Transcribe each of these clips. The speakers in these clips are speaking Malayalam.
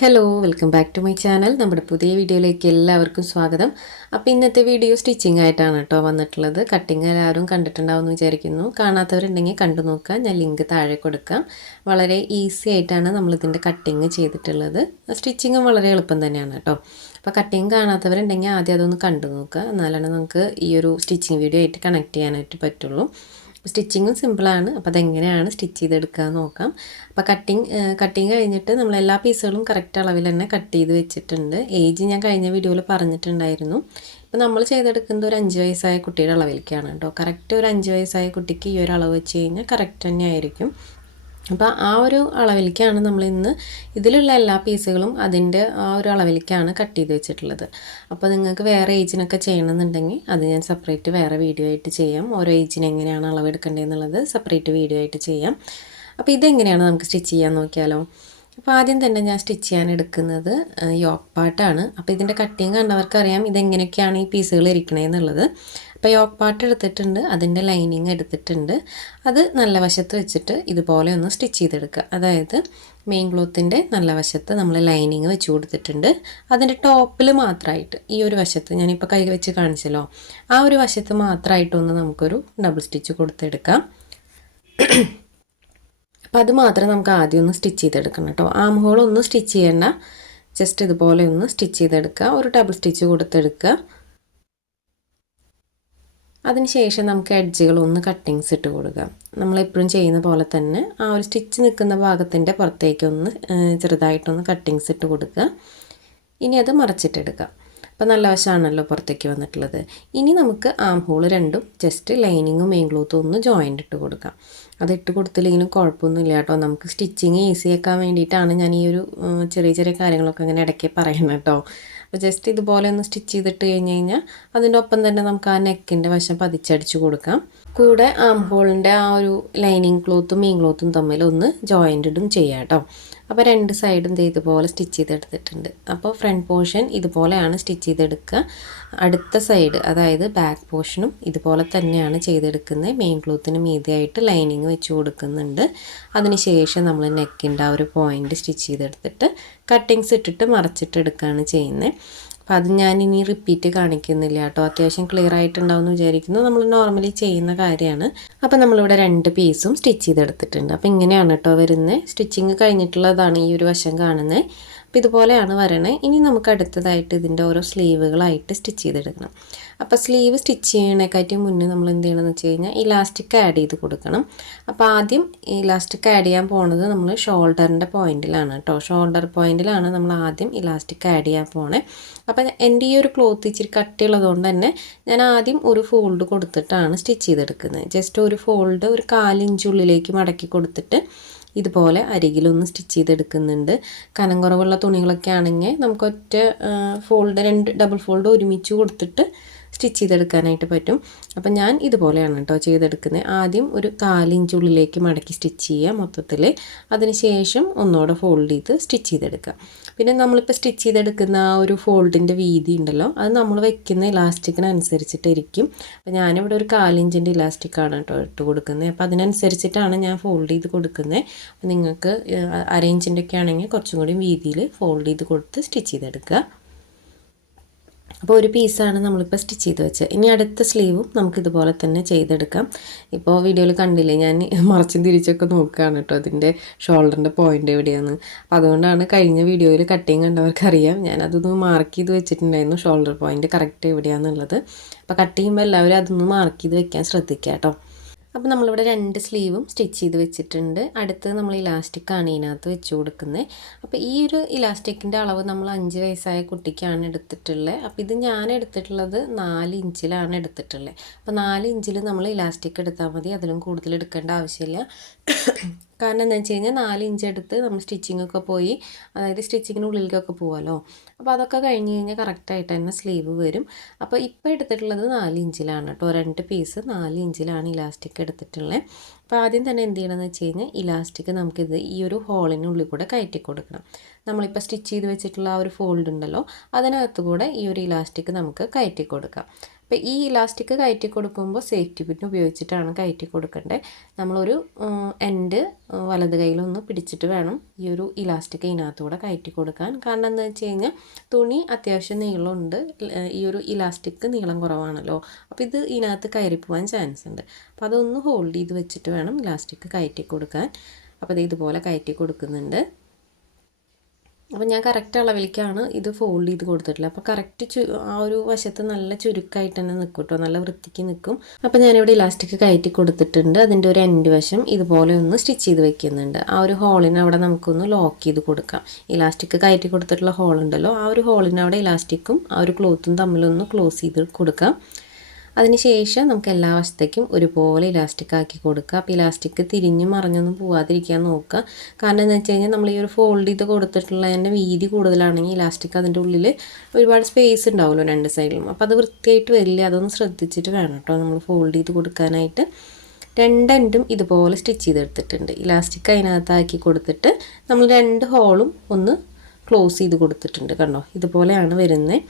Hello welcome back to my channel. നമ്മുടെ പുതിയ വീഡിയോയിലേക്ക് എല്ലാവർക്കും സ്വാഗതം. അപ്പോൾ ഇന്നത്തെ വീഡിയോ സ്റ്റിച്ചിങ് ആയിട്ടാണ് കേട്ടോ വന്നിട്ടുള്ളത്. കട്ടിങ് എല്ലാവരും കണ്ടിട്ടുണ്ടാവുമെന്ന് വിചാരിക്കുന്നു. കാണാത്തവരുണ്ടെങ്കിൽ കണ്ടു നോക്കാം, ഞാൻ ലിങ്ക് താഴെ കൊടുക്കാം. വളരെ ഈസി ആയിട്ടാണ് നമ്മളിതിൻ്റെ കട്ടിങ് ചെയ്തിട്ടുള്ളത്. സ്റ്റിച്ചിങ്ങും വളരെ എളുപ്പം തന്നെയാണ് കേട്ടോ. അപ്പോൾ കട്ടിങ് കാണാത്തവരുണ്ടെങ്കിൽ ആദ്യം അതൊന്ന് കണ്ടു നോക്കുക, എന്നാലാണ് നമുക്ക് ഈ ഒരു സ്റ്റിച്ചിങ് വീഡിയോ ആയിട്ട് കണക്ട് ചെയ്യാനായിട്ട് പറ്റുള്ളൂ. സ്റ്റിച്ചിങ്ങും സിമ്പിളാണ്. അപ്പോൾ അതെങ്ങനെയാണ് സ്റ്റിച്ച് ചെയ്തെടുക്കുക നോക്കാം. അപ്പോൾ കട്ടിങ് കഴിഞ്ഞിട്ട് നമ്മൾ എല്ലാ പീസുകളും കറക്റ്റ് അളവിൽ തന്നെ കട്ട് ചെയ്ത് വെച്ചിട്ടുണ്ട്. ഏജ് ഞാൻ കഴിഞ്ഞ വീഡിയോയിൽ പറഞ്ഞിട്ടുണ്ടായിരുന്നു. ഇപ്പോൾ നമ്മൾ ചെയ്തെടുക്കുന്നത് ഒരു 5 വയസ്സായ കുട്ടിയുടെ അളവിലേക്കാണ് കേട്ടോ. കറക്റ്റ് ഒരു 5 വയസ്സായ കുട്ടിക്ക് ഈ ഒരു അളവ് വെച്ച് കഴിഞ്ഞാൽ കറക്റ്റ് തന്നെ ആയിരിക്കും. അപ്പോൾ ആ ഒരു അളവിലേക്കാണ് നമ്മളിന്ന് ഇതിലുള്ള എല്ലാ പീസുകളും അതിൻ്റെ ആ ഒരു അളവിലേക്കാണ് കട്ട് ചെയ്ത് വെച്ചിട്ടുള്ളത്. അപ്പോൾ നിങ്ങൾക്ക് വേറെ ഏജിനൊക്കെ ചെയ്യണമെന്നുണ്ടെങ്കിൽ അത് ഞാൻ സെപ്പറേറ്റ് വേറെ വീഡിയോ ആയിട്ട് ചെയ്യാം. ഓരോ ഏജിന് എങ്ങനെയാണ് അളവെടുക്കേണ്ടതെന്നുള്ളത് സെപ്പറേറ്റ് വീഡിയോ ആയിട്ട് ചെയ്യാം. അപ്പോൾ ഇതെങ്ങനെയാണ് നമുക്ക് സ്റ്റിച്ച് ചെയ്യാൻ നോക്കിയാലോ. അപ്പോൾ ആദ്യം തന്നെ ഞാൻ സ്റ്റിച്ച് ചെയ്യാൻ എടുക്കുന്നത് യോക്ക് പാർട്ടാണ്. അപ്പോൾ ഇതിൻ്റെ കട്ടിങ് കണ്ടവർക്കറിയാം ഇതെങ്ങനെയൊക്കെയാണ് ഈ പീസുകൾ ഇരിക്കണേന്നുള്ളത്. അപ്പോൾ യോക്ക് പാർട്ട് എടുത്തിട്ടുണ്ട്, അതിൻ്റെ ലൈനിങ് എടുത്തിട്ടുണ്ട്. അത് നല്ല വശത്ത് വെച്ചിട്ട് ഇതുപോലെ ഒന്ന് സ്റ്റിച്ച് ചെയ്തെടുക്കുക. അതായത് മെയിൻ ക്ലോത്തിൻ്റെ നല്ല വശത്ത് നമ്മൾ ലൈനിങ് വെച്ച് കൊടുത്തിട്ടുണ്ട്. അതിൻ്റെ ടോപ്പിൽ മാത്രമായിട്ട് ഈ ഒരു വശത്ത് ഞാനിപ്പോൾ കൈ വെച്ച് കാണിച്ചല്ലോ, ആ ഒരു വശത്ത് മാത്രമായിട്ടൊന്ന് നമുക്കൊരു ഡബിൾ സ്റ്റിച്ച് കൊടുത്തെടുക്കാം. അപ്പോൾ അത് മാത്രം നമുക്ക് ആദ്യം ഒന്ന് സ്റ്റിച്ച് ചെയ്തെടുക്കണം കേട്ടോ. ആം ഹോൾ ഒന്നും സ്റ്റിച്ച് ചെയ്യേണ്ട, ജസ്റ്റ് ഇതുപോലെ ഒന്ന് സ്റ്റിച്ച് ചെയ്തെടുക്കുക. ഒരു ഡബിൾ സ്റ്റിച്ച് കൊടുത്തെടുക്കുക. അതിനുശേഷം നമുക്ക് എഡ്ജുകളൊന്ന് കട്ടിങ്സ് ഇട്ട് കൊടുക്കാം. നമ്മളെപ്പോഴും ചെയ്യുന്ന പോലെ തന്നെ ആ ഒരു സ്റ്റിച്ച് നിൽക്കുന്ന ഭാഗത്തിൻ്റെ പുറത്തേക്കൊന്ന് ചെറുതായിട്ടൊന്ന് കട്ടിങ്സ് ഇട്ട് കൊടുക്കുക. ഇനി അത് മറച്ചിട്ടെടുക്കാം. അപ്പോൾ നല്ല വശമാണല്ലോ പുറത്തേക്ക് വന്നിട്ടുള്ളത്. ഇനി നമുക്ക് ആം ഹോൾ രണ്ടും ജസ്റ്റ് ലൈനിങ്ങും മെയിൻ ക്ലോത്തും ഒന്ന് ജോയിൻ്റ് ഇട്ട് കൊടുക്കാം. അതിട്ട് കൊടുത്തില്ലെങ്കിലും കുഴപ്പമൊന്നുമില്ല കേട്ടോ. നമുക്ക് സ്റ്റിച്ചിങ് ഈസി ആക്കാൻ വേണ്ടിയിട്ടാണ് ഞാൻ ഈ ഒരു ചെറിയ ചെറിയ കാര്യങ്ങളൊക്കെ അങ്ങനെ ഇടയ്ക്ക് പറയുന്നത് കേട്ടോ. അപ്പോൾ ജസ്റ്റ് ഇതുപോലെ ഒന്ന് സ്റ്റിച്ച് ചെയ്തിട്ട് കഴിഞ്ഞ് കഴിഞ്ഞാൽ അതിൻ്റെ ഒപ്പം തന്നെ നമുക്ക് ആ നെക്കിൻ്റെ വശം പതിച്ചടിച്ച് കൊടുക്കാം. കൂടെ ആം ഹോളിൻ്റെ ആ ഒരു ലൈനിങ് ക്ലോത്തും മെയിൻ ക്ലോത്തും തമ്മിൽ ഒന്ന് ജോയിൻറ്റും ചെയ്യാം കേട്ടോ. അപ്പോൾ രണ്ട് സൈഡും ഇതുപോലെ സ്റ്റിച്ച് ചെയ്തെടുത്തിട്ടുണ്ട്. അപ്പോൾ ഫ്രണ്ട് പോർഷൻ ഇതുപോലെയാണ് സ്റ്റിച്ച് ചെയ്തെടുക്കുക. അടുത്ത സൈഡ് അതായത് ബാക്ക് പോർഷനും ഇതുപോലെ തന്നെയാണ് ചെയ്തെടുക്കുന്നത്. മെയിൻ ക്ലോത്തിന് മീതിയായിട്ട് ലൈനിങ് വെച്ച് കൊടുക്കുന്നുണ്ട്. അതിനുശേഷം നമ്മൾ നെക്കിൻ്റെ ആ ഒരു പോയിൻ്റ് സ്റ്റിച്ച് ചെയ്തെടുത്തിട്ട് കട്ടിങ്സ് ഇട്ടിട്ട് മറച്ചിട്ടെടുക്കുകയാണ് ചെയ്യുന്നത്. അപ്പോൾ അത് ഞാനിനി റിപ്പീറ്റ് കാണിക്കുന്നില്ല കേട്ടോ. അത്യാവശ്യം ക്ലിയർ ആയിട്ടുണ്ടാവുമെന്ന് വിചാരിക്കുന്നു. നമ്മൾ നോർമലി ചെയ്യുന്ന കാര്യമാണ്. അപ്പോൾ നമ്മളിവിടെ രണ്ട് പീസും സ്റ്റിച്ച് ചെയ്തെടുത്തിട്ടുണ്ട്. അപ്പോൾ ഇങ്ങനെയാണ് കേട്ടോ വരുന്നത്. സ്റ്റിച്ചിങ് കഴിഞ്ഞിട്ടുള്ളതാണ് ഈ ഒരു വശം കാണുന്നത്. അപ്പോൾ ഇതുപോലെയാണ് വരണേ. ഇനി നമുക്ക് അടുത്തതായിട്ട് ഇതിൻ്റെ ഓരോ സ്ലീവുകളായിട്ട് സ്റ്റിച്ച് ചെയ്തെടുക്കണം. അപ്പോൾ സ്ലീവ് സ്റ്റിച്ച് ചെയ്യണേക്കാട്ടും മുന്നേ നമ്മൾ എന്ത് ചെയ്യണമെന്ന് വെച്ച് കഴിഞ്ഞാൽ ഇലാസ്റ്റിക് ആഡ് ചെയ്ത് കൊടുക്കണം. അപ്പോൾ ആദ്യം ഇലാസ്റ്റിക് ആഡ് ചെയ്യാൻ പോണത് നമ്മൾ ഷോൾഡറിൻ്റെ പോയിൻറ്റിലാണ് കേട്ടോ. ഷോൾഡർ പോയിൻറ്റിലാണ് നമ്മൾ ആദ്യം ഇലാസ്റ്റിക് ആഡ് ചെയ്യാൻ പോണേ. അപ്പോൾ എൻ്റെ ഈ ഒരു ക്ലോത്ത് ഇച്ചിരി കട്ടിയുള്ളതുകൊണ്ട് തന്നെ ഞാൻ ആദ്യം ഒരു ഫോൾഡ് കൊടുത്തിട്ടാണ് സ്റ്റിച്ച് ചെയ്തെടുക്കുന്നത്. ജസ്റ്റ് ഒരു ഫോൾഡ് ഒരു 4 ഇഞ്ച് ഉള്ളിലേക്ക് മടക്കി കൊടുത്തിട്ട് ഇതുപോലെ അരികിലൊന്ന് സ്റ്റിച്ച് ചെയ്തെടുക്കുന്നുണ്ട്. കനം കുറവുള്ള തുണികളൊക്കെ ആണെങ്കിൽ നമുക്ക് ഒറ്റ ഫോൾഡ് 2 ഡബിൾ ഫോൾഡ് ഒരുമിച്ച് കൊടുത്തിട്ട് സ്റ്റിച്ച് ചെയ്തെടുക്കാനായിട്ട് പറ്റും. അപ്പം ഞാൻ ഇതുപോലെയാണ് കേട്ടോ ചെയ്തെടുക്കുന്നത്. ആദ്യം ഒരു 4 ഇഞ്ച് ഉള്ളിലേക്ക് മടക്കി സ്റ്റിച്ച് ചെയ്യുക മൊത്തത്തിൽ. അതിനുശേഷം ഒന്നുകൂടെ ഫോൾഡ് ചെയ്ത് സ്റ്റിച്ച് ചെയ്തെടുക്കുക. പിന്നെ നമ്മളിപ്പോൾ സ്റ്റിച്ച് ചെയ്തെടുക്കുന്ന ആ ഒരു ഫോൾഡിൻ്റെ വീതി ഉണ്ടല്ലോ, അത് നമ്മൾ വെക്കുന്ന ഇലാസ്റ്റിക്കിനനുസരിച്ചിട്ടിരിക്കും. അപ്പോൾ ഞാനിവിടെ ഒരു 4 ഇഞ്ചിൻ്റെ ഇലാസ്റ്റിക്കാണ് കേട്ടോ ഇട്ട് കൊടുക്കുന്നത്. അപ്പോൾ അതിനനുസരിച്ചിട്ടാണ് ഞാൻ ഫോൾഡ് ചെയ്ത് കൊടുക്കുന്നത്. അപ്പോൾ നിങ്ങൾക്ക് 1/2 ഇഞ്ചിൻ്റെ ഒക്കെ ആണെങ്കിൽ കുറച്ചും കൂടി വീതിയിൽ ഫോൾഡ് ചെയ്ത് കൊടുത്ത് സ്റ്റിച്ച് ചെയ്തെടുക്കുക. അപ്പോൾ ഒരു പീസാണ് നമ്മളിപ്പോൾ സ്റ്റിച്ച് ചെയ്ത് വെച്ചത്. ഇനി അടുത്ത സ്ലീവും നമുക്കിതുപോലെ തന്നെ ചെയ്തെടുക്കാം. ഇപ്പോൾ വീഡിയോയിൽ കണ്ടില്ലേ, ഞാൻ മറിച്ചും തിരിച്ചൊക്കെ നോക്കുകയാണ് കേട്ടോ അതിൻ്റെ ഷോൾഡറിൻ്റെ പോയിൻ്റ് എവിടെയാണ്. അപ്പോൾ അതുകൊണ്ടാണ് കഴിഞ്ഞ വീഡിയോയിൽ കട്ടിങ് കണ്ടവർക്കറിയാം ഞാനതൊന്ന് മാർക്ക് ചെയ്ത് വെച്ചിട്ടുണ്ടായിരുന്നു, ഷോൾഡർ പോയിൻ്റ് കറക്റ്റ് എവിടെയാണെന്നുള്ളത്. അപ്പോൾ കട്ട് ചെയ്യുമ്പോൾ എല്ലാവരും അതൊന്ന് മാർക്ക് ചെയ്ത് വെക്കാൻ ശ്രദ്ധിക്കുക കേട്ടോ. അപ്പോൾ നമ്മളിവിടെ 2 സ്ലീവും സ്റ്റിച്ച് ചെയ്ത് വെച്ചിട്ടുണ്ട്. അടുത്ത് നമ്മൾ ഇലാസ്റ്റിക്കാണ് ഇതിനകത്ത് വെച്ച് കൊടുക്കുന്നത്. അപ്പോൾ ഈ ഒരു ഇലാസ്റ്റിക്കിൻ്റെ അളവ് നമ്മൾ 5 വയസ്സായ കുട്ടിക്കാണ് എടുത്തിട്ടുള്ളത്. അപ്പോൾ ഇത് ഞാൻ എടുത്തിട്ടുള്ളത് 4 ഇഞ്ചിലാണ് എടുത്തിട്ടുള്ളത്. അപ്പോൾ 4 ഇഞ്ചിൽ നമ്മൾ ഇലാസ്റ്റിക് എടുത്താൽ മതി, അതിലും കൂടുതൽ എടുക്കേണ്ട ആവശ്യമില്ല. കാരണം എന്താണെന്ന് വെച്ച് കഴിഞ്ഞാൽ 4 ഇഞ്ച് എടുത്ത് നമ്മൾ സ്റ്റിച്ചിങ്ങൊക്കെ പോയി, അതായത് സ്റ്റിച്ചിങ്ങിനുള്ളിലേക്കൊക്കെ പോകുമല്ലോ. അപ്പോൾ അതൊക്കെ കഴിഞ്ഞ് കഴിഞ്ഞാൽ കറക്റ്റായിട്ട് തന്നെ സ്ലീവ് വരും. അപ്പോൾ ഇപ്പോൾ എടുത്തിട്ടുള്ളത് 4 ഇഞ്ചിലാണ് കേട്ടോ. 2 പീസ് 4 ഇഞ്ചിലാണ് ഇലാസ്റ്റിക് എടുത്തിട്ടുള്ളത്. അപ്പോൾ ആദ്യം തന്നെ എന്ത് ചെയ്യണമെന്ന് വെച്ച് കഴിഞ്ഞാൽ ഇലാസ്റ്റിക് നമുക്കിത് ഈ ഒരു ഹോളിനുള്ളിൽ കൂടെ കയറ്റി കൊടുക്കണം. നമ്മളിപ്പോൾ സ്റ്റിച്ച് ചെയ്ത് വെച്ചിട്ടുള്ള ആ ഒരു ഫോൾഡ് ഉണ്ടല്ലോ, അതിനകത്ത് കൂടെ ഈ ഒരു ഇലാസ്റ്റിക് നമുക്ക് കയറ്റി കൊടുക്കാം. അപ്പോൾ ഈ ഇലാസ്റ്റിക് കയറ്റി കൊടുക്കുമ്പോൾ സേഫ്റ്റി പിൻ ഉപയോഗിച്ചിട്ടാണ് കയറ്റി കൊടുക്കേണ്ടത്. നമ്മളൊരു എൻഡ് വലത് കൈയിലൊന്ന് പിടിച്ചിട്ട് വേണം ഈ ഒരു ഇലാസ്റ്റിക് ഇതിനകത്തൂടെ കയറ്റി കൊടുക്കാൻ. കാരണം എന്താ വെച്ച് കഴിഞ്ഞാൽ തുണി അത്യാവശ്യം നീളമുണ്ട്, ഈ ഒരു ഇലാസ്റ്റിക് നീളം കുറവാണല്ലോ, അപ്പോൾ ഇത് ഇതിനകത്ത് കയറി പോകാൻ ചാൻസ് ഉണ്ട്. അപ്പോൾ അതൊന്ന് ഹോൾഡ് ചെയ്ത് വെച്ചിട്ട് വേണം ഇലാസ്റ്റിക് കയറ്റി കൊടുക്കാൻ. അപ്പോൾ ഇത് ഇതുപോലെ കയറ്റി കൊടുക്കുന്നുണ്ട്. അപ്പോൾ ഞാൻ കറക്റ്റ് അളവിലേക്കാണ് ഇത് ഫോൾഡ് ചെയ്ത് കൊടുത്തിട്ടുള്ളത്. അപ്പോൾ കറക്റ്റ് ആ ഒരു വശത്ത് നല്ല ചുരുക്കമായിട്ട് തന്നെ നിൽക്കും കേട്ടോ, നല്ല വൃത്തിക്ക് നിൽക്കും. അപ്പോൾ ഞാനിവിടെ ഇലാസ്റ്റിക് കയറ്റി കൊടുത്തിട്ടുണ്ട്. അതിൻ്റെ ഒരു എൻഡ് വശം ഇതുപോലെ ഒന്ന് സ്റ്റിച്ച് ചെയ്ത് വെക്കുന്നുണ്ട്. ആ ഒരു ഹോളിന് അവിടെ നമുക്കൊന്ന് ലോക്ക് ചെയ്ത് കൊടുക്കാം. ഇലാസ്റ്റിക് കയറ്റി കൊടുത്തിട്ടുള്ള ഹോൾ ഉണ്ടല്ലോ, ആ ഒരു ഹോളിന് അവിടെ ഇലാസ്റ്റിക്കും ആ ഒരു ക്ലോത്തും തമ്മിലൊന്ന് ക്ലോസ് ചെയ്ത് കൊടുക്കാം. അതിനുശേഷം നമുക്ക് എല്ലാ വശത്തേക്കും ഒരുപോലെ ഇലാസ്റ്റിക് ആക്കി കൊടുക്കുക. അപ്പോൾ ഇലാസ്റ്റിക് തിരിഞ്ഞും മറിഞ്ഞൊന്നും പോവാതിരിക്കാൻ നോക്കുക. കാരണം എന്താ വെച്ച് കഴിഞ്ഞാൽ നമ്മൾ ഈ ഒരു ഫോൾഡ് ചെയ്ത് കൊടുത്തിട്ടുള്ളതിൻ്റെ വീതി കൂടുതലാണെങ്കിൽ ഇലാസ്റ്റിക് അതിൻ്റെ ഉള്ളിൽ ഒരുപാട് സ്പേസ് ഉണ്ടാവുമല്ലോ രണ്ട് സൈഡിലും. അപ്പോൾ അത് വൃത്തിയായിട്ട് വരില്ല. അതൊന്ന് ശ്രദ്ധിച്ചിട്ട് വേണം കേട്ടോ നമ്മൾ ഫോൾഡ് ചെയ്ത് കൊടുക്കാനായിട്ട്. രണ്ടെൻഡും ഇതുപോലെ സ്റ്റിച്ച് ചെയ്തെടുത്തിട്ടുണ്ട്. ഇലാസ്റ്റിക് അതിനകത്താക്കി കൊടുത്തിട്ട് നമ്മൾ രണ്ട് ഹോളും ഒന്ന് ക്ലോസ് ചെയ്ത് കൊടുത്തിട്ടുണ്ട്. കണ്ടോ, ഇതുപോലെയാണ് വരുന്നത്.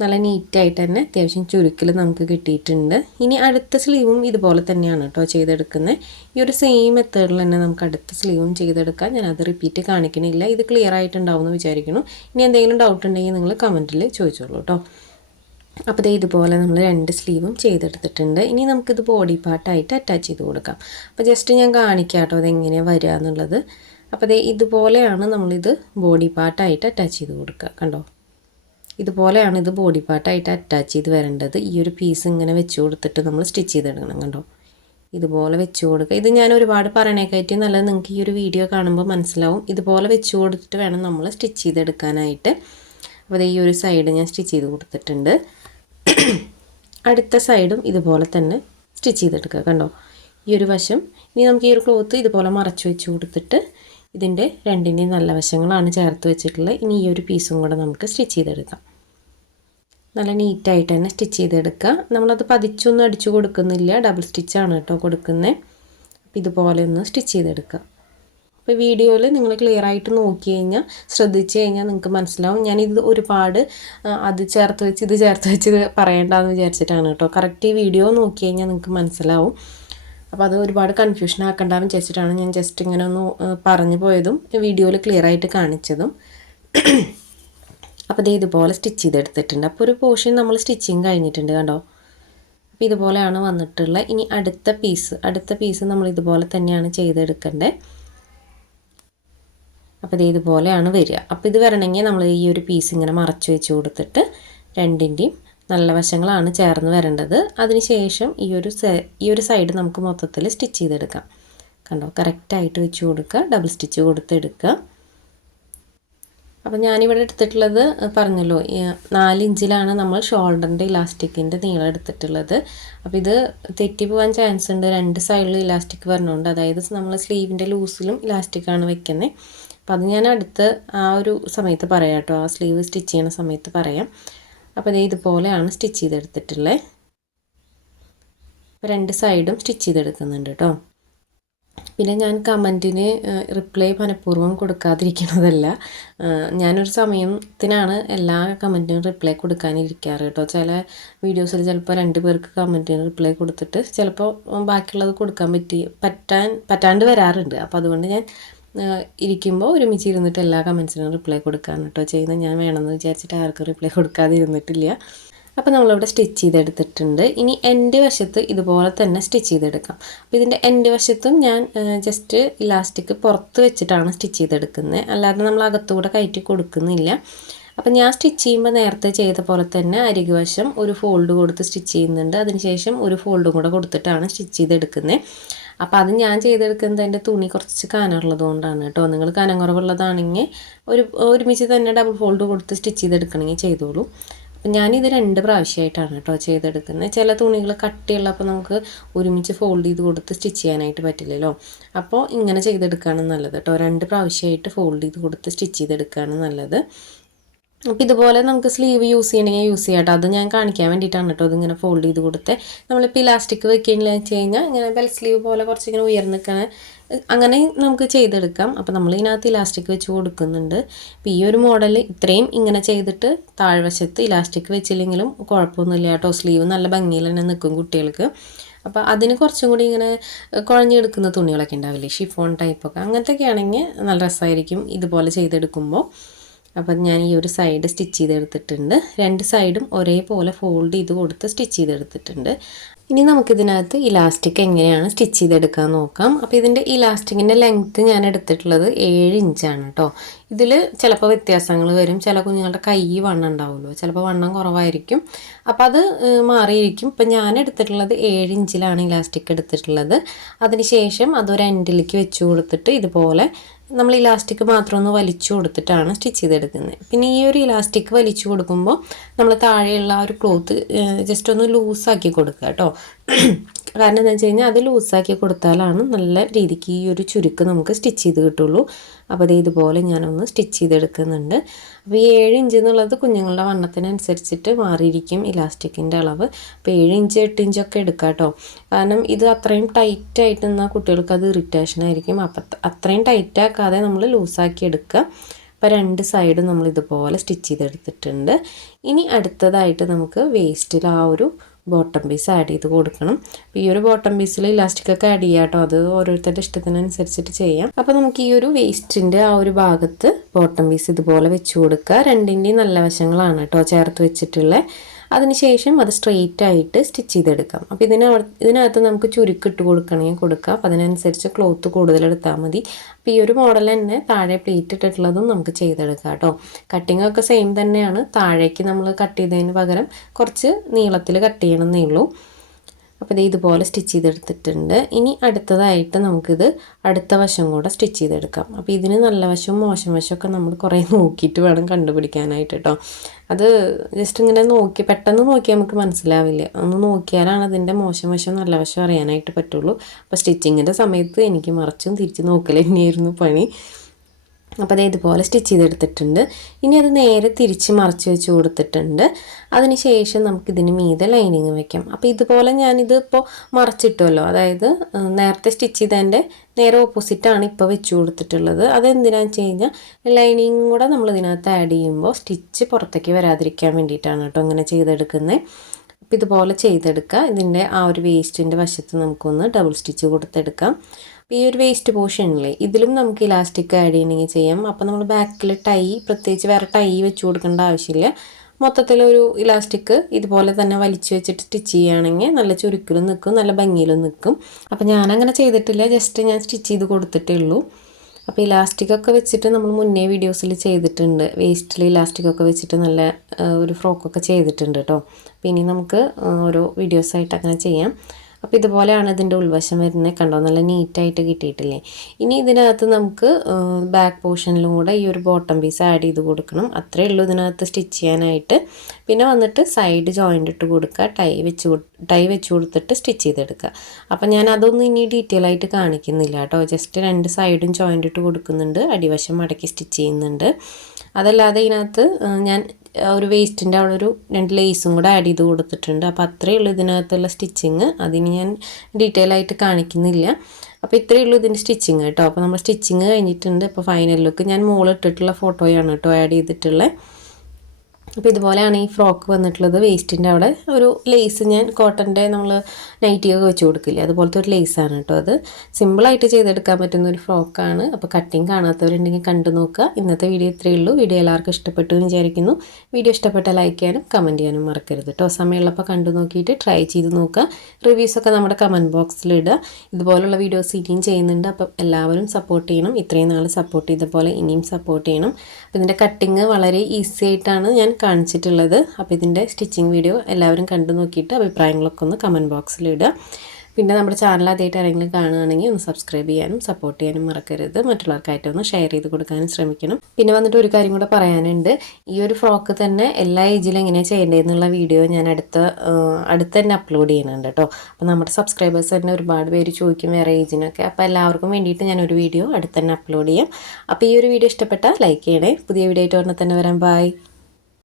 നല്ല നീറ്റായിട്ട് തന്നെ അത്യാവശ്യം ചുരുക്കിൽ നമുക്ക് കിട്ടിയിട്ടുണ്ട്. ഇനി അടുത്ത സ്ലീവും ഇതുപോലെ തന്നെയാണ് കേട്ടോ ചെയ്തെടുക്കുന്നത്. ഈ ഒരു സെയിം മെത്തേഡിൽ തന്നെ നമുക്ക് അടുത്ത സ്ലീവും ചെയ്തെടുക്കാം. ഞാനത് റിപ്പീറ്റ് കാണിക്കണില്ല. ഇത് ക്ലിയർ ആയിട്ടുണ്ടാവും എന്ന് വിചാരിക്കുന്നു. ഇനി എന്തെങ്കിലും ഡൗട്ട് ഉണ്ടെങ്കിൽ നിങ്ങൾ കമൻറ്റിൽ ചോദിച്ചോളൂ കേട്ടോ. അപ്പോൾ ദേ ഇതുപോലെ നമ്മൾ രണ്ട് സ്ലീവും ചെയ്തെടുത്തിട്ടുണ്ട്. ഇനി നമുക്കിത് ബോഡി പാർട്ടായിട്ട് അറ്റാച്ച് ചെയ്ത് കൊടുക്കാം. അപ്പോൾ ജസ്റ്റ് ഞാൻ കാണിക്കാം കേട്ടോ അതെങ്ങനെയാണ് വരിക എന്നുള്ളത്. അപ്പോൾ ദേ ഇതുപോലെയാണ് നമ്മളിത് ബോഡി പാർട്ടായിട്ട് അറ്റാച്ച് ചെയ്ത് കൊടുക്കുക. കണ്ടോ, ഇതുപോലെയാണ് ഇത് ബോഡി പാർട്ടായിട്ട് അറ്റാച്ച് ചെയ്ത് വരേണ്ടത്. ഈ ഒരു പീസ് ഇങ്ങനെ വെച്ച് കൊടുത്തിട്ട് നമ്മൾ സ്റ്റിച്ച് ചെയ്തെടുക്കണം. കണ്ടോ, ഇതുപോലെ വെച്ച് കൊടുക്കുക. ഇത് ഞാൻ ഒരുപാട് പറയണേക്കായിട്ട് നല്ലത് നിങ്ങൾക്ക് ഈ ഒരു വീഡിയോ കാണുമ്പോൾ മനസ്സിലാവും. ഇതുപോലെ വെച്ച് കൊടുത്തിട്ട് വേണം നമ്മൾ സ്റ്റിച്ച് ചെയ്തെടുക്കാനായിട്ട്. അപ്പോൾ ഈ ഒരു സൈഡ് ഞാൻ സ്റ്റിച്ച് ചെയ്ത് കൊടുത്തിട്ടുണ്ട്. അടുത്ത സൈഡും ഇതുപോലെ തന്നെ സ്റ്റിച്ച് ചെയ്തെടുക്കുക. കണ്ടോ, ഈ ഒരു വശം. ഇനി നമുക്ക് ഈ ഒരു ക്ലോത്ത് ഇതുപോലെ മറച്ച് വെച്ച് കൊടുത്തിട്ട് ഇതിൻ്റെ രണ്ടിൻ്റെയും നല്ല വശങ്ങളാണ് ചേർത്ത് വെച്ചിട്ടുള്ളത്. ഇനി ഈ ഒരു പീസും കൂടെ നമുക്ക് സ്റ്റിച്ച് ചെയ്തെടുക്കാം. നല്ല നീറ്റായിട്ട് തന്നെ സ്റ്റിച്ച് ചെയ്തെടുക്കുക. നമ്മളത് പതിച്ചൊന്നും അടിച്ചു കൊടുക്കുന്നില്ല, ഡബിൾ സ്റ്റിച്ചാണ് കേട്ടോ കൊടുക്കുന്നത്. അപ്പോൾ ഇതുപോലെ ഒന്ന് സ്റ്റിച്ച് ചെയ്തെടുക്കുക. അപ്പോൾ വീഡിയോയിൽ നിങ്ങൾ ക്ലിയർ ആയിട്ട് നോക്കി കഴിഞ്ഞാൽ ശ്രദ്ധിച്ച് കഴിഞ്ഞാൽ നിങ്ങൾക്ക് മനസ്സിലാവും. ഞാനിത് ഒരുപാട് അത് ചേർത്ത് വെച്ച് ഇത് ചേർത്ത് വെച്ച് ഇത് പറയേണ്ടതെന്ന് വിചാരിച്ചിട്ടാണ് കേട്ടോ. കറക്റ്റ് ഈ വീഡിയോ നോക്കി കഴിഞ്ഞാൽ നിങ്ങൾക്ക് മനസ്സിലാവും. അപ്പോൾ അത് ഒരുപാട് കൺഫ്യൂഷൻ ആക്കണ്ടെന്ന് വിചാരിച്ചിട്ടാണ് ഞാൻ ജസ്റ്റ് ഇങ്ങനെ ഒന്ന് പറഞ്ഞു പോയതും വീഡിയോയിൽ ക്ലിയർ ആയിട്ട് കാണിച്ചതും. അപ്പോൾ ഇത് ഇതുപോലെ സ്റ്റിച്ച് ചെയ്തെടുത്തിട്ടുണ്ട്. അപ്പോൾ ഒരു പോർഷൻ നമ്മൾ സ്റ്റിച്ചിങ് കഴിഞ്ഞിട്ടുണ്ട് കണ്ടോ. അപ്പോൾ ഇതുപോലെയാണ് വന്നിട്ടുള്ളത്. ഇനി അടുത്ത പീസ് നമ്മൾ ഇതുപോലെ തന്നെയാണ് ചെയ്തെടുക്കേണ്ടത്. അപ്പോൾ ഇത് ഇതുപോലെയാണ് വരിക. അപ്പോൾ ഇത് വരണമെങ്കിൽ നമ്മൾ ഈ ഒരു പീസ് ഇങ്ങനെ മറച്ച് വെച്ച് കൊടുത്തിട്ട് രണ്ടിൻ്റെയും നല്ല വശങ്ങളാണ് ചേർന്ന് വരേണ്ടത്. അതിനുശേഷം ഈ ഒരു സൈഡ് നമുക്ക് മൊത്തത്തിൽ സ്റ്റിച്ച് ചെയ്തെടുക്കാം. കണ്ടോ, കറക്റ്റായിട്ട് വെച്ച് കൊടുക്കുക, ഡബിൾ സ്റ്റിച്ച് കൊടുത്തെടുക്കുക. അപ്പോൾ ഞാനിവിടെ എടുത്തിട്ടുള്ളത് പറഞ്ഞല്ലോ 4 ഇഞ്ചിലാണ് നമ്മൾ ഷോൾഡറിൻ്റെ ഇലാസ്റ്റിക്കിൻ്റെ നീളം എടുത്തിട്ടുള്ളത്. അപ്പോൾ ഇത് തെറ്റിപ്പോകാൻ ചാൻസ് ഉണ്ട്. രണ്ട് സൈഡിലും ഇലാസ്റ്റിക് വരണുണ്ട്. അതായത് നമ്മൾ സ്ലീവിൻ്റെ ലൂസിലും ഇലാസ്റ്റിക്കാണ് വെക്കുന്നത്. അപ്പോൾ അത് ഞാൻ അടുത്ത് ആ ഒരു സമയത്ത് പറയാം കേട്ടോ, ആ സ്ലീവ് സ്റ്റിച്ച് ചെയ്യുന്ന സമയത്ത് പറയാം. അപ്പോൾ ഇതുപോലെയാണ് സ്റ്റിച്ച് ചെയ്തെടുത്തിട്ടുള്ളത്. അപ്പോൾ രണ്ട് സൈഡും സ്റ്റിച്ച് ചെയ്തെടുക്കുന്നുണ്ട് കേട്ടോ. പിന്നെ ഞാൻ കമൻറ്റിന് റിപ്ലൈ മനഃപൂർവ്വം കൊടുക്കാതിരിക്കുന്നതല്ല. ഞാനൊരു സമയത്തിനാണ് എല്ലാ കമൻറ്റിനും റിപ്ലൈ കൊടുക്കാനിരിക്കാറ് കേട്ടോ. ചില വീഡിയോസിൽ ചിലപ്പോൾ 2 പേർക്ക് കമൻറ്റിന് റിപ്ലൈ കൊടുത്തിട്ട് ചിലപ്പോൾ ബാക്കിയുള്ളത് കൊടുക്കാൻ പറ്റാണ്ട് വരാറുണ്ട്. അപ്പോൾ അതുകൊണ്ട് ഞാൻ ഇരിക്കുമ്പോൾ ഒരുമിച്ച് ഇരുന്നിട്ട് എല്ലാ കമൻസിനും റിപ്ലൈ കൊടുക്കാൻ കേട്ടോ ചെയ്യുന്നത്. ഞാൻ വേണമെന്ന് വിചാരിച്ചിട്ട് ആർക്കും റിപ്ലൈ കൊടുക്കാതിരുന്നിട്ടില്ല. അപ്പോൾ നമ്മളിവിടെ സ്റ്റിച്ച് ചെയ്തെടുത്തിട്ടുണ്ട്. ഇനി എൻ്റെ വശത്ത് ഇതുപോലെ തന്നെ സ്റ്റിച്ച് ചെയ്തെടുക്കാം. അപ്പോൾ ഇതിൻ്റെ എൻ്റെ വശത്തും ഞാൻ ജസ്റ്റ് ഇലാസ്റ്റിക് പുറത്ത് വെച്ചിട്ടാണ് സ്റ്റിച്ച് ചെയ്തെടുക്കുന്നത്, അല്ലാതെ നമ്മൾ അകത്തുകൂടെ കയറ്റി കൊടുക്കുന്നില്ല. അപ്പോൾ ഞാൻ സ്റ്റിച്ച് ചെയ്യുമ്പോൾ നേരത്തെ ചെയ്ത പോലെ തന്നെ അരികുവശം ഒരു ഫോൾഡ് കൊടുത്ത് സ്റ്റിച്ച് ചെയ്യുന്നുണ്ട്. അതിനുശേഷം ഒരു ഫോൾഡും കൂടെ കൊടുത്തിട്ടാണ് സ്റ്റിച്ച് ചെയ്തെടുക്കുന്നത്. അപ്പോൾ അത് ഞാൻ ചെയ്തെടുക്കുന്നത് എൻ്റെ തുണി കുറച്ച് കനമുള്ളത് കൊണ്ടാണ് കേട്ടോ. നിങ്ങൾ കനം കുറവുള്ളതാണെങ്കിൽ ഒരുമിച്ച് തന്നെ ഡബിൾ ഫോൾഡ് കൊടുത്ത് സ്റ്റിച്ച് ചെയ്തെടുക്കണമെങ്കിൽ ചെയ്തോളൂ. അപ്പം ഞാനിത് 2 പ്രാവശ്യമായിട്ടാണ് കേട്ടോ ചെയ്തെടുക്കുന്നത്. ചില തുണികൾ കട്ടിയുള്ളപ്പോൾ നമുക്ക് ഒരുമിച്ച് ഫോൾഡ് ചെയ്ത് കൊടുത്ത് സ്റ്റിച്ച് ചെയ്യാനായിട്ട് പറ്റില്ലല്ലോ. അപ്പോൾ ഇങ്ങനെ ചെയ്തെടുക്കുകയാണ് നല്ലത് കേട്ടോ. 2 പ്രാവശ്യമായിട്ട് ഫോൾഡ് ചെയ്ത് കൊടുത്ത് സ്റ്റിച്ച് ചെയ്തെടുക്കുകയാണ് നല്ലത്. അപ്പോൾ ഇതുപോലെ നമുക്ക് സ്ലീവ് യൂസ് ചെയ്യണമെങ്കിൽ യൂസ് ചെയ്യാം കേട്ടോ. അത് ഞാൻ കാണിക്കാൻ വേണ്ടിയിട്ടാണ് കേട്ടോ ഇതിങ്ങനെ ഫോൾഡ് ചെയ്ത് കൊടുത്ത്. നമ്മളിപ്പോൾ ഇലാസ്റ്റിക് വെക്കുകയെന്ന് വെച്ച് കഴിഞ്ഞാൽ ഇങ്ങനെ ബെൽ സ്ലീവ് പോലെ കുറച്ചിങ്ങനെ ഉയർന്നിരിക്കുന്ന അങ്ങനെ നമുക്ക് ചെയ്തെടുക്കാം. അപ്പോൾ നമ്മൾ ഇതിനകത്ത് ഇലാസ്റ്റിക് വെച്ച് കൊടുക്കുന്നുണ്ട്. അപ്പോൾ ഈ ഒരു മോഡൽ ഇത്രയും ഇങ്ങനെ ചെയ്തിട്ട് താഴ്വശത്ത് ഇലാസ്റ്റിക് വെച്ചില്ലെങ്കിലും കുഴപ്പമൊന്നുമില്ല കേട്ടോ. സ്ലീവ് നല്ല ഭംഗിയിൽ തന്നെ നിൽക്കും കുട്ടികൾക്ക്. അപ്പോൾ അതിന് കുറച്ചും കൂടി ഇങ്ങനെ കുഴഞ്ഞെടുക്കുന്ന തുണികളൊക്കെ ഉണ്ടാവില്ലേ, ഷിഫോൺ ടൈപ്പൊക്കെ, അങ്ങനത്തെയൊക്കെ ആണെങ്കിൽ നല്ല രസമായിരിക്കും ഇതുപോലെ ചെയ്തെടുക്കുമ്പോൾ. അപ്പം ഞാൻ ഈ ഒരു സൈഡ് സ്റ്റിച്ച് ചെയ്തെടുത്തിട്ടുണ്ട്. 2 സൈഡും ഒരേപോലെ ഫോൾഡ് ചെയ്ത് കൊടുത്ത് സ്റ്റിച്ച് ചെയ്തെടുത്തിട്ടുണ്ട്. ഇനി നമുക്കിതിനകത്ത് ഇലാസ്റ്റിക് എങ്ങനെയാണ് സ്റ്റിച്ച് ചെയ്തെടുക്കാൻ നോക്കാം. അപ്പോൾ ഇതിൻ്റെ ഇലാസ്റ്റിക്കിൻ്റെ ലെങ്ത്ത് ഞാൻ എടുത്തിട്ടുള്ളത് 7 ഇഞ്ചാണ് കേട്ടോ. ഇതിൽ ചിലപ്പോൾ വ്യത്യാസങ്ങൾ വരും. ചില കുഞ്ഞുങ്ങളുടെ കൈ വണ്ണം ഉണ്ടാവുമല്ലോ, ചിലപ്പോൾ വണ്ണം കുറവായിരിക്കും. അപ്പോൾ അത് മാറിയിരിക്കും. ഇപ്പം ഞാൻ എടുത്തിട്ടുള്ളത് 7 ഇഞ്ചിലാണ് ഇലാസ്റ്റിക് എടുത്തിട്ടുള്ളത്. അതിനുശേഷം അതൊരു എൻഡിലേക്ക് വെച്ച് കൊടുത്തിട്ട് ഇതുപോലെ നമ്മൾ ഇലാസ്റ്റിക് മാത്രം ഒന്ന് വലിച്ചു കൊടുത്തിട്ടാണ് സ്റ്റിച്ച് ചെയ്തെടുക്കുന്നത്. പിന്നെ ഈ ഒരു ഇലാസ്റ്റിക് വലിച്ചു കൊടുക്കുമ്പോൾ നമ്മൾ താഴെയുള്ള ആ ഒരു ക്ലോത്ത് ജസ്റ്റ് ഒന്ന് ലൂസാക്കി കൊടുക്കുക കേട്ടോ. കാരണം എന്താ വെച്ച് കഴിഞ്ഞാൽ അത് ലൂസാക്കി കൊടുത്താലാണ് നല്ല രീതിക്ക് ഈ ഒരു ചുരുക്ക് നമുക്ക് സ്റ്റിച്ച് ചെയ്ത് കിട്ടുള്ളൂ. അപ്പോൾ അത് ഇതുപോലെ ഞാനൊന്ന് സ്റ്റിച്ച് ചെയ്തെടുക്കുന്നുണ്ട്. അപ്പോൾ ഈ 7 ഇഞ്ച് എന്നുള്ളത് കുഞ്ഞുങ്ങളുടെ വണ്ണത്തിനനുസരിച്ചിട്ട് മാറിയിരിക്കും ഇലാസ്റ്റിക്കിൻ്റെ അളവ്. അപ്പോൾ 7 ഇഞ്ച് 8 ഇഞ്ചൊക്കെ എടുക്കാം കേട്ടോ. കാരണം ഇത് അത്രയും ടൈറ്റായിട്ട് നിന്നാൽ കുട്ടികൾക്ക് അത് ഇറിറ്റേഷൻ ആയിരിക്കും. അപ്പം അത്രയും ടൈറ്റാക്കാതെ നമ്മൾ ലൂസാക്കി എടുക്കുക. അപ്പോൾ 2 സൈഡും നമ്മൾ ഇതുപോലെ സ്റ്റിച്ച് ചെയ്തെടുത്തിട്ടുണ്ട്. ഇനി അടുത്തതായിട്ട് നമുക്ക് വേസ്റ്റിൽ ആ ഒരു ബോട്ടം പീസ് ആഡ് ചെയ്ത് കൊടുക്കണം. അപ്പോൾ ഈ ഒരു ബോട്ടം പീസിൽ ഇലാസ്റ്റിക്കൊക്കെ ആഡ് ചെയ്യാം കേട്ടോ. അത് ഓരോരുത്തരുടെ ഇഷ്ടത്തിനനുസരിച്ചിട്ട് ചെയ്യാം. അപ്പോൾ നമുക്ക് ഈ ഒരു വേസ്റ്റിൻ്റെ ആ ഒരു ഭാഗത്ത് ബോട്ടം പീസ് ഇതുപോലെ വെച്ച് കൊടുക്കുക. 2ൻ്റെയും നല്ല വശങ്ങളാണ് കേട്ടോ ചേർത്ത് വെച്ചിട്ടുള്ളത്. അതിനുശേഷം അത് സ്ട്രെയിറ്റ് ആയിട്ട് സ്റ്റിച്ച് ചെയ്തെടുക്കാം. അപ്പോൾ ഇതിനകത്ത് നമുക്ക് ചുരുക്കിട്ട് കൊടുക്കണമെങ്കിൽ കൊടുക്കാം. അപ്പോൾ അതിനനുസരിച്ച് ക്ലോത്ത് കൂടുതലെടുത്താൽ മതി. അപ്പോൾ ഈ ഒരു മോഡൽ തന്നെ താഴെ പ്ലീറ്റ് ഇട്ടിട്ടുള്ളതും നമുക്ക് ചെയ്തെടുക്കാം കേട്ടോ. കട്ടിങ് ഒക്കെ സെയിം തന്നെയാണ്. താഴേക്ക് നമ്മൾ കട്ട് ചെയ്തതിന് പകരം കുറച്ച് നീളത്തിൽ കട്ട് ചെയ്യണമെന്നേ ഉള്ളൂ. അപ്പോൾ ഇത് ഇതുപോലെ സ്റ്റിച്ച് ചെയ്തെടുത്തിട്ടുണ്ട്. ഇനി അടുത്തതായിട്ട് നമുക്കിത് അടുത്ത വശം കൂടെ സ്റ്റിച്ച് ചെയ്തെടുക്കാം. അപ്പോൾ ഇതിന് നല്ല വശവും മോശം വശമൊക്കെ നമ്മൾ കുറേ നോക്കിയിട്ട് വേണം കണ്ടുപിടിക്കാനായിട്ട് കേട്ടോ. അത് ജസ്റ്റ് ഇങ്ങനെ പെട്ടെന്ന് നോക്കിയാൽ നമുക്ക് മനസ്സിലാവില്ല. ഒന്ന് നോക്കിയാലാണ് അതിൻ്റെ മോശം വശം നല്ല വശം അറിയാനായിട്ട് പറ്റുള്ളൂ. അപ്പോൾ സ്റ്റിച്ചിങ്ങിൻ്റെ സമയത്ത് എനിക്ക് മറിച്ചും തിരിച്ച് നോക്കൽ തന്നെയായിരുന്നു പണി. അപ്പോൾ അത് ഇതുപോലെ സ്റ്റിച്ച് ചെയ്തെടുത്തിട്ടുണ്ട്. ഇനി അത് നേരെ തിരിച്ച് മറിച്ച് വെച്ച് കൊടുത്തിട്ടുണ്ട്. അതിന് ശേഷം നമുക്കിതിന് മീതെ ലൈനിങ് വയ്ക്കാം. അപ്പോൾ ഇതുപോലെ ഞാനിതിപ്പോൾ മറിച്ചിട്ടുമല്ലോ, അതായത് നേരത്തെ സ്റ്റിച്ച് ചെയ്തതിൻ്റെ നേരെ ഓപ്പോസിറ്റാണ് ഇപ്പോൾ വെച്ച് കൊടുത്തിട്ടുള്ളത്. അതെന്തിനാണെന്ന് വെച്ച് കഴിഞ്ഞാൽ ലൈനിങ്ങും കൂടെ നമ്മൾ ഇതിനകത്ത് ആഡ് ചെയ്യുമ്പോൾ സ്റ്റിച്ച് പുറത്തേക്ക് വരാതിരിക്കാൻ വേണ്ടിയിട്ടാണ് കേട്ടോ അങ്ങനെ ചെയ്തെടുക്കുന്നത്. അപ്പോൾ ഇതുപോലെ ചെയ്തെടുക്കുക. ഇതിൻ്റെ ആ ഒരു വേസ്റ്റിൻ്റെ വശത്ത് നമുക്കൊന്ന് ഡബിൾ സ്റ്റിച്ച് കൊടുത്തെടുക്കാം. ഈ ഒരു വേസ്റ്റ് പോർഷനില്ലേ, ഇതിലും നമുക്ക് ഇലാസ്റ്റിക് ആഡ് ചെയ്യണമെങ്കിൽ ചെയ്യാം. അപ്പോൾ നമ്മൾ ബാക്കിൽ പ്രത്യേകിച്ച് വേറെ ടൈ വെച്ച് കൊടുക്കേണ്ട ആവശ്യമില്ല. മൊത്തത്തിലൊരു ഇലാസ്റ്റിക് ഇതുപോലെ തന്നെ വലിച്ചു വെച്ചിട്ട് സ്റ്റിച്ച് ചെയ്യുകയാണെങ്കിൽ നല്ല ചുരുക്കിലും നിൽക്കും, നല്ല ഭംഗിയിലും നിൽക്കും. അപ്പോൾ ഞാനങ്ങനെ ചെയ്തിട്ടില്ല, ജസ്റ്റ് ഞാൻ സ്റ്റിച്ച് ചെയ്ത് കൊടുത്തിട്ടേ ഉള്ളൂ. അപ്പോൾ ഇലാസ്റ്റിക്കൊക്കെ വെച്ചിട്ട് നമ്മൾ മുന്നേ വീഡിയോസിൽ ചെയ്തിട്ടുണ്ട്. വേസ്റ്റിൽ ഇലാസ്റ്റിക്കൊക്കെ വെച്ചിട്ട് നല്ല ഒരു ഫ്രോക്കൊക്കെ ചെയ്തിട്ടുണ്ട് കേട്ടോ. അപ്പോൾ ഇനി നമുക്ക് ഓരോ വീഡിയോസായിട്ട് അങ്ങനെ ചെയ്യാം. അപ്പോൾ ഇതുപോലെയാണ് ഇതിൻ്റെ ഉൾവശം വരുന്നത്. കണ്ടോ, നല്ല നീറ്റായിട്ട് കിട്ടിയിട്ടില്ലേ. ഇനി ഇതിനകത്ത് നമുക്ക് ബാക്ക് പോർഷനിലും കൂടെ ഈ ഒരു ബോട്ടം പീസ് ആഡ് ചെയ്ത് കൊടുക്കണം. അത്രയേ ഉള്ളൂ ഇതിനകത്ത് സ്റ്റിച്ച് ചെയ്യാനായിട്ട്. പിന്നെ വന്നിട്ട് സൈഡ് ജോയിൻ്റ് ഇട്ട് കൊടുക്കുക, ടൈ വെച്ച് കൊടുത്തിട്ട് സ്റ്റിച്ച് ചെയ്തെടുക്കുക. അപ്പം ഞാൻ അതൊന്നും ഇനി ഡീറ്റെയിൽ ആയിട്ട് കാണിക്കുന്നില്ല കേട്ടോ. ജസ്റ്റ് 2 സൈഡും ജോയിൻ്റ് ഇട്ട് കൊടുക്കുന്നുണ്ട്, അടിവശം മടക്കി സ്റ്റിച്ച് ചെയ്യുന്നുണ്ട്. അതല്ലാതെ ഇതിനകത്ത് ഞാൻ ഒരു വേസ്റ്റിൻ്റെ അവിടെ ഒരു 2 ലേസും കൂടെ ആഡ് ചെയ്ത് കൊടുത്തിട്ടുണ്ട്. അപ്പോൾ അത്രയേ ഉള്ളൂ ഇതിനകത്തുള്ള സ്റ്റിച്ചിങ്. അതിന് ഞാൻ ഡീറ്റെയിൽ ആയിട്ട് കാണിക്കുന്നില്ല. അപ്പോൾ ഇത്രയേ ഉള്ളൂ ഇതിൻ്റെ സ്റ്റിച്ചിങ് കേട്ടോ. അപ്പോൾ നമ്മൾ സ്റ്റിച്ചിങ് കഴിഞ്ഞിട്ടുണ്ട്. അപ്പോൾ ഫൈനൽ ലുക്ക് ഞാൻ ഇട്ടിട്ടുള്ള ഫോട്ടോയാണ് കേട്ടോ ആഡ് ചെയ്തിട്ടുള്ളത്. അപ്പോൾ ഇതുപോലെയാണ് ഈ ഫ്രോക്ക് വന്നിട്ടുള്ളത്. വേസ്റ്റിൻ്റെ അവിടെ ഒരു ലേസ് ഞാൻ കോട്ടൻ്റെ നമ്മൾ നൈറ്റിയൊക്കെ വെച്ച് കൊടുക്കില്ലേ, അതുപോലത്തെ ഒരു ലേസാണ് കേട്ടോ. അത് സിമ്പിളായിട്ട് ചെയ്തെടുക്കാൻ പറ്റുന്ന ഒരു ഫ്രോക്കാണ്. അപ്പോൾ കട്ടിങ് കാണാത്തവരുണ്ടെങ്കിൽ കണ്ടു നോക്കുക. ഇന്നത്തെ വീഡിയോ ഇത്രയേ ഉള്ളൂ. വീഡിയോ എല്ലാവർക്കും ഇഷ്ടപ്പെട്ടു എന്ന് വിചാരിക്കുന്നു. വീഡിയോ ഇഷ്ടപ്പെട്ടാൽ ലൈക്ക് ചെയ്യാനും കമൻറ്റ് ചെയ്യാനും മറക്കരുത് കേട്ടോ. സമയമുള്ളപ്പോൾ കണ്ടു നോക്കിയിട്ട് ട്രൈ ചെയ്ത് നോക്കുക. റിവ്യൂസൊക്കെ നമ്മുടെ കമൻറ്റ് ബോക്സിൽ ഇടുക. ഇതുപോലുള്ള വീഡിയോസ് ഇനിയും ചെയ്യുന്നുണ്ട്. അപ്പം എല്ലാവരും സപ്പോർട്ട് ചെയ്യണം. ഇത്രയും നാൾ സപ്പോർട്ട് ചെയ്ത പോലെ ഇനിയും സപ്പോർട്ട് ചെയ്യണം. അപ്പോൾ ഇതിൻ്റെ കട്ടിങ് വളരെ ഈസി ആയിട്ടാണ് ഞാൻ കാണിച്ചിട്ടുള്ളത്. അപ്പോൾ ഇതിൻ്റെ സ്റ്റിച്ചിങ് വീഡിയോ എല്ലാവരും കണ്ടു നോക്കിയിട്ട് അഭിപ്രായങ്ങളൊക്കെ ഒന്ന് കമൻറ്റ് ബോക്സിൽ ഇടുക. പിന്നെ നമ്മുടെ ചാനൽ ആദ്യമായിട്ട് ആരെങ്കിലും കാണുകയാണെങ്കിൽ ഒന്ന് സബ്സ്ക്രൈബ് ചെയ്യാനും സപ്പോർട്ട് ചെയ്യാനും മറക്കരുത്. മറ്റുള്ളവർക്കായിട്ട് ഒന്ന് ഷെയർ ചെയ്ത് കൊടുക്കാനും ശ്രമിക്കണം. പിന്നെ വന്നിട്ട് ഒരു കാര്യം കൂടെ പറയാനുണ്ട്. ഈ ഒരു ഫ്രോക്ക് തന്നെ എല്ലാ ഏജിലും എങ്ങനെയാണ് ചെയ്യേണ്ടതെന്നുള്ള വീഡിയോ ഞാൻ അടുത്ത് തന്നെ അപ്ലോഡ് ചെയ്യുന്നുണ്ട് കേട്ടോ. അപ്പോൾ നമ്മുടെ സബ്സ്ക്രൈബേഴ്സ് തന്നെ ഒരുപാട് പേര് ചോദിക്കും വേറെ ഏജിനൊക്കെ. അപ്പോൾ എല്ലാവർക്കും വേണ്ടിയിട്ട് ഞാനൊരു വീഡിയോ അടുത്ത് തന്നെ അപ്ലോഡ് ചെയ്യാം. അപ്പോൾ ഈ ഒരു വീഡിയോ ഇഷ്ടപ്പെട്ടാൽ ലൈക്ക് ചെയ്യണേ. പുതിയ വീഡിയോ ആയിട്ട് ഉടനെ തന്നെ വരാം. ബൈ.